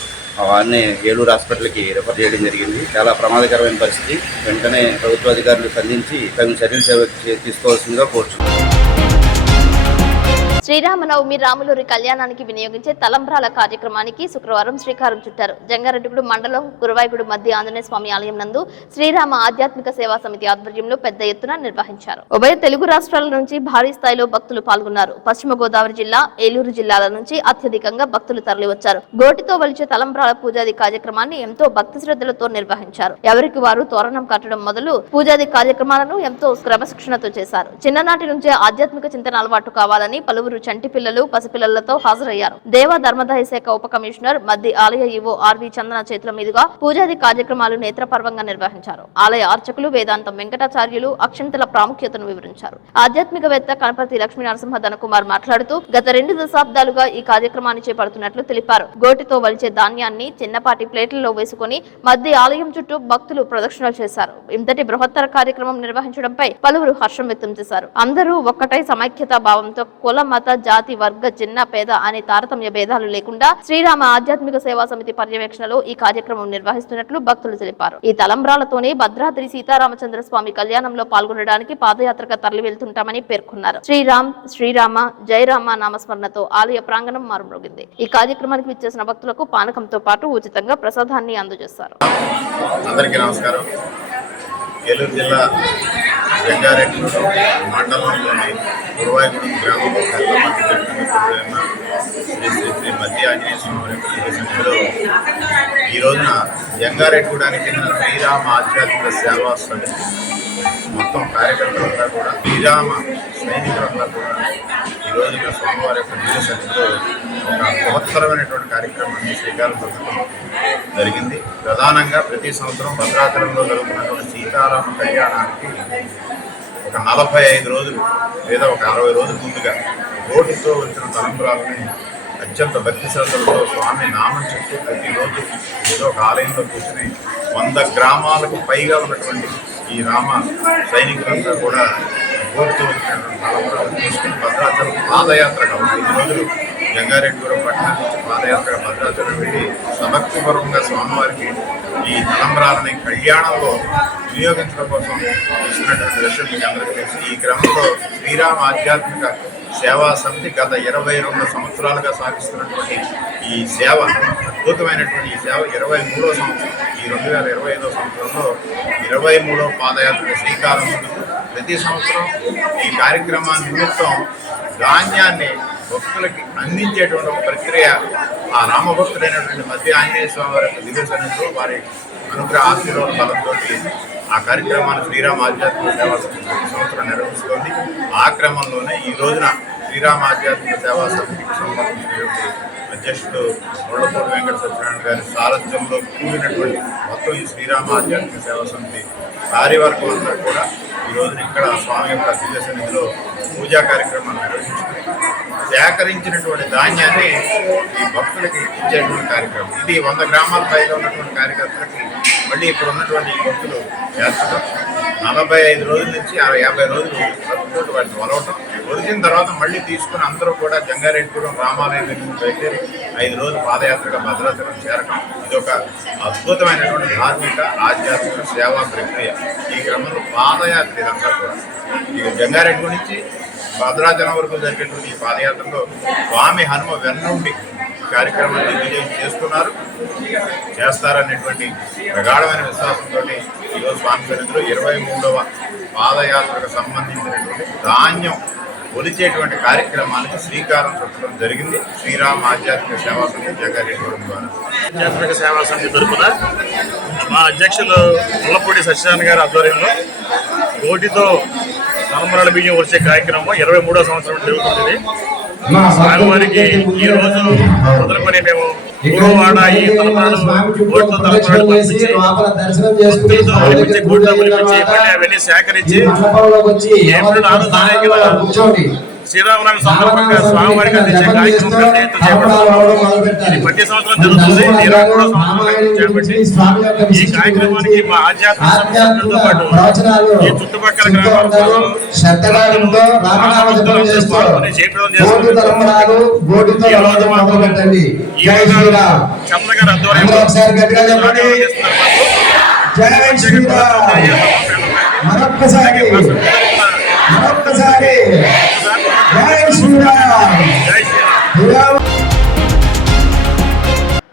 వారిని ఏలూరు హాస్పిటల్కి రిఫర్ చేయడం జరిగింది. చాలా ప్రమాదకరమైన పరిస్థితి. వెంటనే ప్రభుత్వ అధికారులు స్పందించి తగిన చర్యలు తీసుకోవాల్సిందిగా కోరుచున్నాం. శ్రీరామనవమి రాములూరి కళ్యాణానికి వినియోగించే తలంబ్రాల కార్యక్రమానికి శుక్రవారం శ్రీకారం చుట్టారు. జంగారెడ్డిగూడెం మండలం గురువాయిగూడెం మధ్య ఆంజనేయ స్వామి ఆలయం నందు శ్రీరామ ఆధ్యాత్మిక సేవా సమితి ఆధ్వర్యంలో పెద్ద ఎత్తున నిర్వహించారు. ఉభయ తెలుగు రాష్ట్రాల నుంచి భారీ స్థాయిలో భక్తులు పాల్గొన్నారు. పశ్చిమ గోదావరి జిల్లా, ఏలూరు జిల్లాల నుంచి అత్యధికంగా భక్తులు తరలివచ్చారు. గోటితో వలిచే తలంబ్రాల పూజాది కార్యక్రమాన్ని ఎంతో భక్తి శ్రద్ధలతో నిర్వహించారు. ఎవరికి వారు తోరణం కట్టడం మొదలు పూజాది కార్యక్రమాలను ఎంతో క్రమశిక్షణతో చేశారు. చిన్ననాటి నుంచే ఆధ్యాత్మిక చింతన అలవాటు కావాలని పలువురు చంటి పిల్లలు, పసిపిల్లలతో హాజరయ్యారు. దేవ ధర్మదాయ శాఖ ఉప కమిషనర్ మధ్య ఆలయ ఈవో ఆర్వి చందన చేతుల మీదుగా పూజాది కార్యక్రమాలు నేత్రపర్వంగా నిర్వహించారు. ఆలయ అర్చకులు వేదాంతం వెంకటాచార్యులు అక్షంతల ప్రాముఖ్యతను వివరించారు. ఆధ్యాత్మికవేత్త కనపర్తి లక్ష్మీ నరసింహ ధనకుమార్ మాట్లాడుతూ గత 2 దశాబ్దాలుగా ఈ కార్యక్రమాన్ని చేపడుతున్నట్లు తెలిపారు. గోటితో వలిచే ధాన్యాన్ని చిన్నపాటి ప్లేట్లలో వేసుకుని మధ్య ఆలయం చుట్టూ భక్తులు ప్రదక్షిణలు చేశారు. ఇంతటి బృహత్తర కార్యక్రమం నిర్వహించడంపై పలువురు హర్షం వ్యక్తం చేశారు. అందరూ ఒక్కటై సమైక్యతా భావంతో కుల మత మత జాతి వర్గ చిన్న పేద అనే తారతమ్య భేదాలు లేకుండా శ్రీరామ ఆధ్యాత్మిక సేవా సమితి పర్యవేక్షణలో ఈ కార్యక్రమం నిర్వహిస్తున్నట్లు భక్తులు తెలిపారు. ఈ తలంబ్రాలతోనే భద్రాద్రి సీతారామచంద్ర స్వామి కళ్యాణంలో పాల్గొనడానికి పాదయాత్రగా తరలి వెళ్తుంటామని పేర్కొన్నారు. శ్రీరామ జయరామ నామస్మరణతో ఆలయ ప్రాంగణం మారుమ్రోగింది. ఈ కార్యక్రమానికి విచ్చేసిన భక్తులకు పానకంతో పాటు ఉచితంగా ప్రసాదాన్ని అందజేస్తారు. అందరికీ నమస్కారం. ఏలూరు జిల్లా జంగారెడ్డిగూడెం మండలంలోని గురువాయిగూడెం గ్రామంలో శ్రీ మధ్య ఆంజనేయ స్వామి సన్నిధిలో ఈ రోజున జంగారెడ్డిగూడానికి చెందిన శ్రీరామ ఆధ్యాత్మిక సేవా సమితి మొత్తం కార్యకర్తలంతా కూడా శ్రీరామ సైనికులంతా కూడా ఈ రోజున స్వామివారి యొక్క దివ్య సన్నిధిలో ఒక మహత్తరమైనటువంటి కార్యక్రమాన్ని శ్రీకారం చుట్టడం జరిగింది. ప్రధానంగా ప్రతి సంవత్సరం భద్రాచలంలో జరుగుతున్నటువంటి సీతారామ కళ్యాణానికి ఒక 45 రోజులు లేదా ఒక 60 రోజుల ముందుగా ఓటుతో వచ్చిన తలంబ్రాలని అత్యంత భక్తి శ్రద్ధలతో స్వామి నామం చెప్తూ ప్రతిరోజు ఏదో ఒక ఆలయంలో కూర్చుని 100 గ్రామాలకు పైగా ఉన్నటువంటి ఈ రామ సైనికులంతా కూడా ఓటుతో వచ్చినటువంటి తలంబ్రాలను తీసుకుని భద్రాచలం పాదయాత్రగా 5 రోజులు జంగారెడ్డిగూడెం పట్టణం నుంచి పాదయాత్రగా భద్రాచలం వెళ్ళి సమర్థపూర్వకంగా స్వామివారికి ఈ తలంబ్రాలని కళ్యాణంలో వినియోగించడం కోసం ఇచ్చినటువంటి విషయం మీకు అందరికీ తెలిసి ఈ క్రమంలో శ్రీరామ ఆధ్యాత్మిక సేవా సమితి గత 22 సంవత్సరాలుగా సాగిస్తున్నటువంటి ఈ సేవ అద్భుతమైనటువంటి ఈ సేవ 23వ సంవత్సరం. ఈ 2025వ సంవత్సరంలో 23వ పాదయాత్ర శ్రీకారం చుట్టూ ప్రతి సంవత్సరం ఈ కార్యక్రమాన్ని నిమిత్తం ధాన్యాన్ని భక్తులకి అందించేటువంటి ఒక ప్రక్రియ ఆ రామభక్తుడైనటువంటి మధ్య ఆంజనేయ స్వామి వారి యొక్క దివ్య సన్నిధిలో వారి అనుగ్రహ ఆశీర్వాద బలంతో ఆ కార్యక్రమాన్ని శ్రీరామ ఆధ్యాత్మిక సేవా సమితి ప్రతి సంవత్సరం నిర్వహిస్తోంది. ఆ క్రమంలోనే ఈ రోజున శ్రీరామ ఆధ్యాత్మిక సేవా సమితికి సంబంధించినటువంటి అధ్యక్షుడు ముళ్ళపూడి వెంకట సత్యనారాయణ గారి సారథ్యంలో కూడినటువంటి మొత్తం ఈ శ్రీరామ ఆధ్యాత్మిక సేవా సమితి కార్యవర్గం అంతా కూడా ఈ రోజున ఇక్కడ స్వామి యొక్క దివ్య సన్నిధిలో పూజా కార్యక్రమాన్ని నిర్వహించుకుని సేకరించినటువంటి ధాన్యాన్ని ఈ భక్తులకి ఇచ్చేటువంటి కార్యక్రమం. ఇది 100 గ్రామాల పైగా ఉన్నటువంటి కార్యకర్తలకి మళ్ళీ ఇక్కడ ఉన్నటువంటి ఈ భక్తులు చేర్చడం 45 రోజుల నుంచి 50 రోజులు భక్తులతో వాటిని ఒలిచిన తర్వాత మళ్ళీ తీసుకుని అందరూ కూడా జంగారెడ్డిగూడెం రామాలయం దగ్గర బయలుదేరి 5 రోజులు పాదయాత్రగా భద్రాచలం చేరడం ఇది ఒక అద్భుతమైనటువంటి ధార్మిక ఆధ్యాత్మిక సేవా ప్రక్రియ. ఈ క్రమంలో పాదయాత్ర ఇదంతా కూడా ఇక జంగారెడ్డిగూడెం నుంచి భద్రాచలం వరకు జరిగేటువంటి ఈ పాదయాత్రలో స్వామి హనుమ వెన్నుండి కార్యక్రమాన్ని విజయం చేస్తారనేటువంటి ప్రగాఢమైన విశ్వాసంతో ఈరోజు స్వామి సన్నిధిలో 23వ పాదయాత్రకు సంబంధించినటువంటి ధాన్యం ఒలిచేటువంటి కార్యక్రమానికి శ్రీకారం చుట్టడం జరిగింది. శ్రీరామ ఆధ్యాత్మిక సేవా సమితి జంగారెడ్డిగూడెం ద్వారా ఆధ్యాత్మిక సేవా సమితి తరఫున మా అధ్యక్షులు ముళ్ళపూడి సత్యనారాయణ గారి ఆధ్వర్యంలో ఓటితో తలంబ్రాల బియ్యం వచ్చే కార్యక్రమం 23వ సంవత్సరం జరుగుతుంది. స్వామివారికి ఈ రోజు మొదలుకొని మేము పూర్వవాడ ఈ తలంబ్రాలు ఓటుతో తలంబ్రాలు పంపించి భక్తులతో ఒలిపించి గూడుతో ఒలిపించి మళ్ళీ అవన్నీ సేకరించి ఏప్రిల్ 6వ తారీఖున శ్రీరామనవమి సందర్భంగా స్వామివారికి అందించే కార్యక్రమం పెద్ద ఎత్తున చేపడుతున్నాము. ప్రతి సంవత్సరం జరుగుతుంది. 23వ సంవత్సరం చేపట్టి ఈ కార్యక్రమానికి మా ఆధ్యాత్మిక సభ్యులతో పాటు ఈ చుట్టుపక్కల గ్రామాలతో చేపడం చేస్తున్నారు. చంద్ర గారి ఆధ్వర్యంలో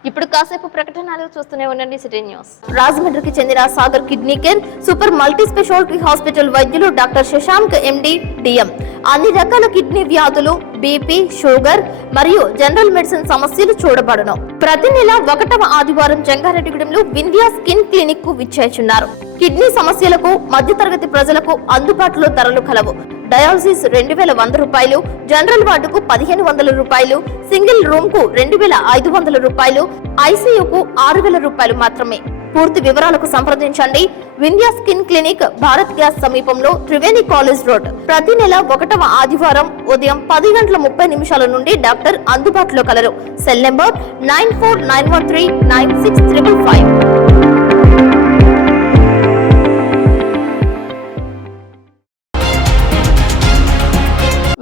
ఇప్పుడు కాసేపు ప్రకటనలు చూస్తూనే ఉండండి సిటీ న్యూస్. రాజమండ్రికి చెందిన Sagar kidney care super multi speciality hospital వైద్యులు డాక్టర్ శశాంక్ ఎండి డిఎం అన్ని రకాల కిడ్నీ వ్యాధులు, బీపీ, షుగర్ మరియు జనరల్ మెడిసిన్ సమస్యలు చూడబడును. ప్రతి నెల 1వ ఆదివారం జంగారెడ్డిగూడెంలో వింధ్యా స్కిన్ క్లినిక్ కు విచ్చేస్తున్నారు. కిడ్నీ సమస్యలకు మధ్యతరగతి ప్రజలకు అందుబాటులో ధరలు కలవు. డయాలసిస్ 2100 రూపాయలు, జనరల్ వార్డుకు 1500 రూపాయలు, సింగిల్ రూమ్ కు 2500 రూపాయలు, ఐసీయూకు 6000 రూపాయలు మాత్రమే. పూర్తి వివరాలకు సంప్రదించండి. Vindhya skin clinic, Bharat gas సమీపంలో, త్రివేణి కాలేజ్ రోడ్. ప్రతి నెల 1వ ఆదివారం ఉదయం 10:30 నుండి డాక్టర్ అందుబాటులో colour. Cell number 9491396555.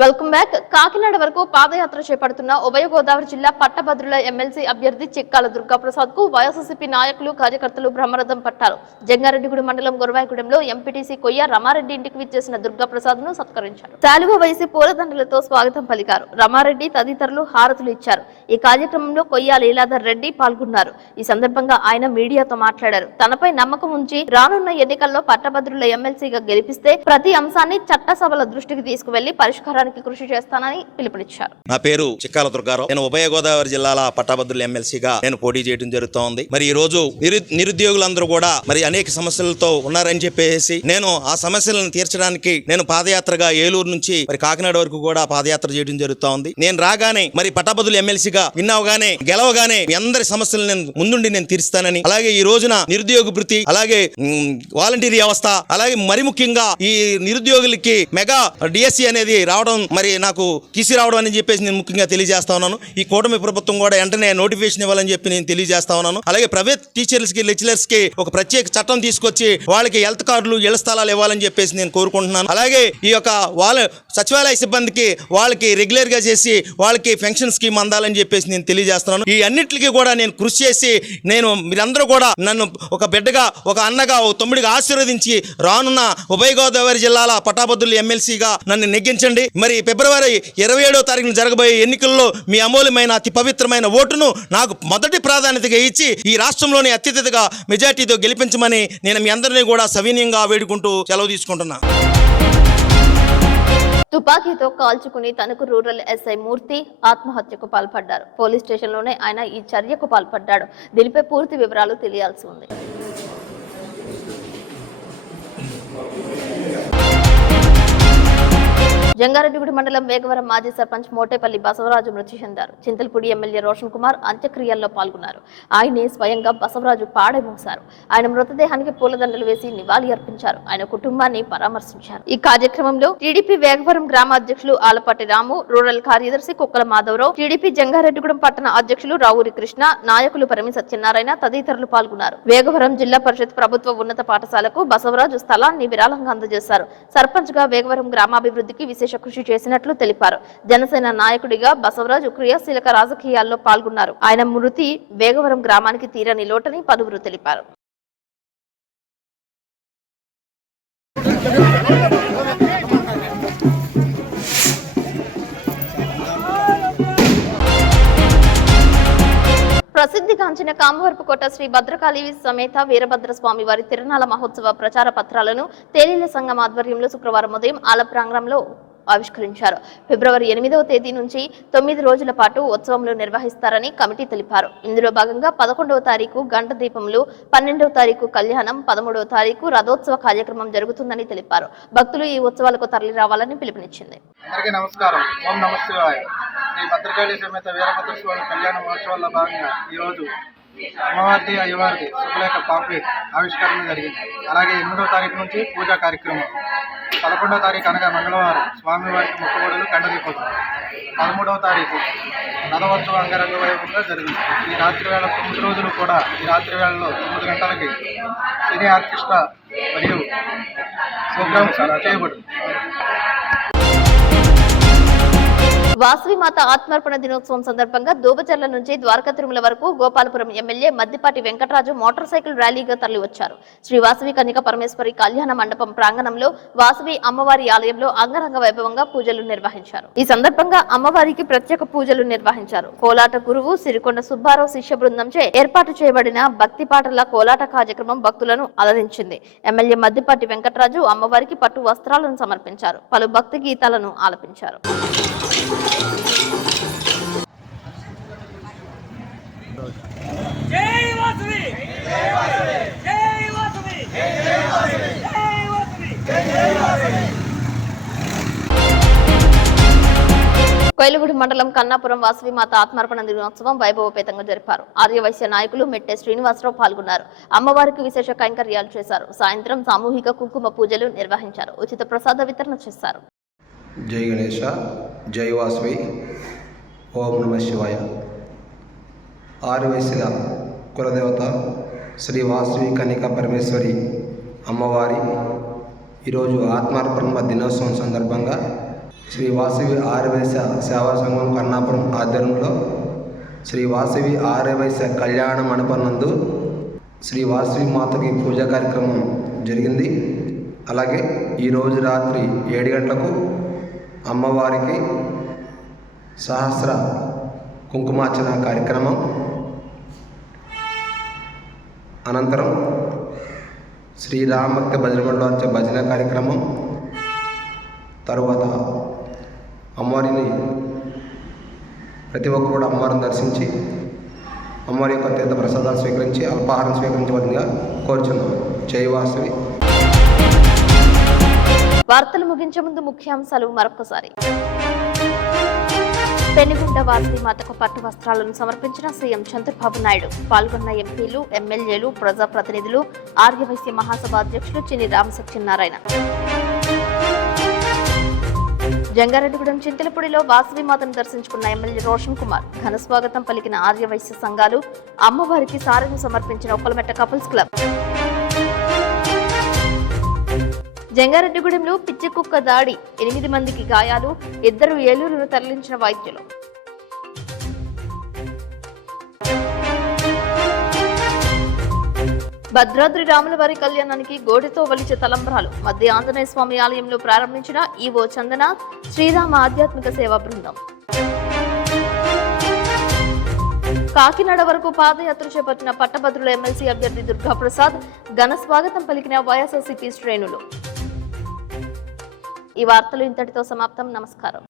Welcome back Kakinada వరకు పాదయాత్ర చేపడుతున్న ఉభయ గోదావరి జిల్లా పట్టభద్రుల ఎమ్మెల్సీ అభ్యర్థి చిక్కాల దుర్గాప్రసాద్ కు వైఎస్ఆర్సీపీ నాయకులు కార్యకర్తలు బ్రహ్మరథం పట్టారు. జంగారెడ్డిగూడెం మండలం గొరవాయిగూడెంలో ఎంపీటీసీ కొయ్య రమారెడ్డి ఇంటికి విచ్చేసిన దుర్గాప్రసాద్ ను సత్కరించారు. శాలువ వేసి పూలదండలతో స్వాగతం పలికారు. రమారెడ్డి తదితరులు హారతులు ఇచ్చారు. ఈ కార్యక్రమంలో కొయ్య లీలాధర్ రెడ్డి పాల్గొన్నారు. ఈ సందర్భంగా ఆయన మీడియాతో మాట్లాడారు. తనపై నమ్మకం ఉంచి రానున్న ఎన్నికల్లో పట్టభద్రుల ఎమ్మెల్సీగా గెలిపిస్తే ప్రతి అంశాన్ని చట్టసభల దృష్టికి తీసుకువెళ్లి పరిష్కారానికి కృషి చేస్తానని పిలుపునిచ్చారు. నా పేరు చిక్కాల దుర్గారావు. నేను ఉభయ గోదావరి జిల్లాల పట్టభద్రుల ఎమ్మెల్సీగా నేను పోటీ చేయడం జరుగుతోంది. మరి ఈ రోజు నిరుద్యోగులందరూ కూడా మరి అనేక సమస్యలతో ఉన్నారని చెప్పేసి నేను ఆ సమస్యలను తీర్చడానికి నేను పాదయాత్రగా ఏలూరు నుంచి మరి కాకినాడ వరకు కూడా పాదయాత్ర చేయడం జరుగుతోంది. నేను రాగానే మరి పట్టభద్రుల ఎమ్మెల్సీగా విన్నవగానే గెలవగానే మీ అందరి సమస్యలు నేను ముందుండి నేను తీరుస్తానని, అలాగే ఈ రోజున నిరుద్యోగ భృతి, అలాగే వాలంటీర్ వ్యవస్థ, అలాగే మరి ముఖ్యంగా ఈ నిరుద్యోగులకి మెగా డిఎస్సి అనేది రావడం మరి నాకు తీసుకురావడం అని చెప్పేసి నేను ముఖ్యంగా తెలియజేస్తా ఉన్నాను. ఈ కూటమి ప్రభుత్వం కూడా వెంటనే నోటిఫికేషన్ ఇవ్వాలని చెప్పి నేను తెలియజేస్తా ఉన్నాను. అలాగే ప్రైవేట్ టీచర్స్ కి లెక్చరర్స్ కి ఒక ప్రత్యేక చట్టం తీసుకొచ్చి వాళ్ళకి హెల్త్ కార్డులు ఇళ్ల స్థలాలు ఇవ్వాలని చెప్పేసి నేను కోరుకుంటున్నాను. అలాగే ఈ యొక్క వాళ్ళ సచివాలయ సిబ్బందికి వాళ్ళకి రెగ్యులర్ గా చేసి వాళ్ళకి పెన్షన్ స్కీమ్ అందాలని చెప్పేసి నేను తెలియజేస్తున్నాను. ఈ అన్నిటికీ కూడా నేను కృషి చేసి నేను మీరందరూ కూడా నన్ను ఒక బిడ్డగా, ఒక అన్నగా, ఒక తమ్ముడిగా ఆశీర్వదించి రానున్న ఉభయ గోదావరి జిల్లాల పట్టభద్రుల ఎమ్మెల్సీగా నన్ను నెగ్గించండి. మరి ఫిబ్రవరి 27వ తారీఖున జరగబోయే ఎన్నికల్లో మీ అమూల్యమైన అతి పవిత్రమైన ఓటును నాకు మొదటి ప్రాధాన్యతగా ఇచ్చి ఈ రాష్ట్రంలోని అత్యధిక మెజార్టీతో గెలిపించమని నేను మీ అందరినీ కూడా సవినీయంగా వేడుకుంటూ సెలవు తీసుకుంటున్నా. తుపాకీతో కాల్చుకుని తనకు రూరల్ ఎస్ఐ మూర్తి ఆత్మహత్యకు పాల్పడ్డారు. పోలీస్ స్టేషన్లోనే ఆయన ఈ చర్యకు పాల్పడ్డాడు. దీనిపై పూర్తి వివరాలు తెలియాల్సి ఉంది. జంగారెడ్డిగూడెం మండలం వేగవరం మాజీ సర్పంచ్ మోటేపల్లి బసవరాజు మృతి చెందారు. చింతలపూడి ఎమ్మెల్యే రోషన్ కుమార్ అంత్యక్రియల్లో పాల్గొన్నారు. ఆయనే స్వయంగా బసవరాజు పాడేమోశారు. ఆయన మృతదేహానికి పూలదండలు వేసి నివాళి అర్పించారు. ఆయన కుటుంబాన్ని పరామర్శించారు. ఈ కార్యక్రమంలో టీడీపీ వేగవరం గ్రామ అధ్యక్షులు ఆలపాటి రాము, రూరల్ కార్యదర్శి కుక్కల మాధవరావు, టీడీపీ జంగారెడ్డిగూడెం పట్టణ అధ్యక్షులు రావూరి కృష్ణ, నాయకులు పరిమి సత్యనారాయణ తదితరులు పాల్గొన్నారు. వేగవరం జిల్లా పరిషత్ ప్రభుత్వ ఉన్నత పాఠశాలకు బసవరాజు స్థలాన్ని విరాళంగా అందజేశారు. సర్పంచ్ గా వేగవరం గ్రామాభివృద్ధికి విశేష కృషి చేసినట్లు తెలిపారు. జనసేన నాయకుడిగా బసవరాజు క్రియాశీలక రాజకీయాల్లో పాల్గొన్నారు. ఆయన మృతి వేగవరం గ్రామానికి తీరని లోటని పలువురు తెలిపారు. ప్రసిద్ధిగాంచిన కామవరపుకోట శ్రీ భద్రకాళి సమేత వీరభద్ర స్వామి వారి తిరునాళ మహోత్సవ ప్రచార పత్రాలను తేలీల సంఘం ఆధ్వర్యంలో శుక్రవారం ఉదయం ఆల ప్రాంగణంలో ఆవిష్కరించారు. ఫిబ్రవరి 8వ తేదీ నుంచి 9 రోజుల పాటు ఉత్సవంలో నిర్వహిస్తారని కమిటీ తెలిపారు. ఇందులో భాగంగా 11వ తారీఖు గంట దీపంలో, 12వ తారీఖు కళ్యాణం, 13వ తారీఖు రథోత్సవ కార్యక్రమం జరుగుతుందని తెలిపారు. భక్తులు ఈ ఉత్సవాలకు తరలి రావాలని పిలుపునిచ్చింది. అందరికీ నమస్కారం. ఓం నమః శివాయ. శ్రీ భద్రకాళి సమేత వీరభద్ర స్వామి కళ్యాణ మహోత్సవాల్లో భాగంగా ఈరోజు అమ్మవారిది అయ్యవారిది శుభలేఖ పాంప్లెట్ ఆవిష్కరణ జరిగింది. అలాగే 8వ తారీఖు నుంచి పూజా కార్యక్రమం, 11వ తారీఖు అనగా మంగళవారం స్వామివారికి మొక్కుబడులు కండదీపోతుంది, 13వ తారీఖు రథోత్సవం అంగరంగ వైభవంగా జరిగింది. ఈ రాత్రి వేళ 9 రోజులు కూడా ఈ రాత్రి వేళలో 9 గంటలకి సినీ ఆర్కెస్ట్రా మరియు ప్రోగ్రామ్స్ చేయబడుతుంది. వాసవి మాత ఆత్మార్పణ దినోత్సవం సందర్భంగా దోబచర్ల నుంచి ద్వారకా తిరుమల వరకు Gopalapuram MLA Maddipati Venkataraju motor cycle ర్యాలీగా తరలివచ్చారు. శ్రీ వాసవి కన్యక పరమేశ్వరి కళ్యాణ మండపం ప్రాంగణంలో వాసవి అమ్మవారి ఆలయంలో అంగరంగ వైభవంగా పూజలు నిర్వహించారు. ఈ సందర్భంగా అమ్మవారికి ప్రత్యేక పూజలు నిర్వహించారు. కోలాట గురువు సిరికొండ సుబ్బారావు శిష్య బృందంచే ఏర్పాటు చేయబడిన భక్తి పాటల కోలాట కార్యక్రమం భక్తులను అలరించింది. ఎమ్మెల్యే మద్దిపాటి వెంకటరాజు అమ్మవారికి పట్టు వస్త్రాలను సమర్పించారు. పలు భక్తి గీతాలను ఆలపించారు. జై వాసవి జై వాసవి జై వాసవి జై వాసవి జై వాసవి జై వాసవి. కోయిలగూడెం మండలం కన్నాపురం వాసవి మాత ఆత్మార్పణ దినోత్సవం వైభవపేతంగా జరిపారు. ఆర్యవైశ్య నాయకులు మెట్టె శ్రీనివాసరావు పాల్గొన్నారు. అమ్మవారికి విశేష కైంకర్యాలు చేశారు. సాయంత్రం సామూహిక కుంకుమ పూజలు నిర్వహించారు. ఉచిత ప్రసాద వితరణ చేశారు. జై గణేశ, జై వాసవి, ఓం నమః శివాయ. ఆర్యవైశ్యుల కులదేవత శ్రీ వాసవి కన్యక పరమేశ్వరి అమ్మవారి ఈరోజు ఆత్మార్పణ దినోత్సవం సందర్భంగా శ్రీ వాసవి ఆర్యవైశ్య సేవా సంఘం కన్నాపురం ఆధ్వర్యంలో శ్రీ వాసవి ఆర్యవైశ్య కళ్యాణ మండపం నందు శ్రీ వాసవి మాతకి పూజా కార్యక్రమం జరిగింది. అలాగే ఈరోజు రాత్రి 7 గంటలకు అమ్మవారికి సహస్ర కుంకుమార్చన కార్యక్రమం, అనంతరం శ్రీరామభక్త భజన మండలం భజన కార్యక్రమం, తరువాత అమ్మవారిని ప్రతి ఒక్కరు కూడా అమ్మవారిని దర్శించి అమ్మవారి యొక్క తీర్థ ప్రసాదాలు స్వీకరించి అల్పాహారం స్వీకరించవలసిందిగా కోరుచున్నాం. జై వాసవి. వార్తలు ముగించే ముందు ముఖ్యాంశాలు మరొకసారి. పెనుగొండ వాసవి మాతకు పట్టు వస్త్రాలను సమర్పించిన సీఎం చంద్రబాబు నాయుడు. పాల్గొన్న ఎంపీలు, ఎమ్మెల్యేలు, ప్రజాప్రతినిధులు, ఆర్యవైశ్య మహాసభ అధ్యక్షులు చిన్ని రామసత్యనారాయణ. జంగారెడ్డిగూడెం చింతలపూడిలో వాసవి మాతను దర్శించుకున్న ఎమ్మెల్యే రోషన్ కుమార్. ఘన స్వాగతం పలికిన ఆర్యవైశ్య సంఘాలు. అమ్మవారికి సారెను సమర్పించిన ఒక్కలమెట్ట కపుల్స్ క్లబ్. జంగారెడ్డిగూడెంలో పిచ్చి కుక్క దాడి, 8 మందికి గాయాలు, 2 ఏలూరును తరలించిన వైద్యులు. భద్రాద్రి రాములవారి కళ్యాణానికి గోడితో వలిచే తలంబ్రాలు మధ్య ఆంజనేయ స్వామి ఆలయంలో ప్రారంభించిన ఈవో చందన శ్రీరామ ఆధ్యాత్మిక సేవా బృందం. కాకినాడ వరకు పాదయాత్ర చేపట్టిన పట్టభద్రుల ఎమ్మెల్సీ అభ్యర్థి దుర్గాప్రసాద్. ఘన స్వాగతం పలికిన వైఎస్ఆర్సీపీ శ్రేణులు. ఈ వార్తలు ఇంతటితో సమాప్తం. నమస్కారం.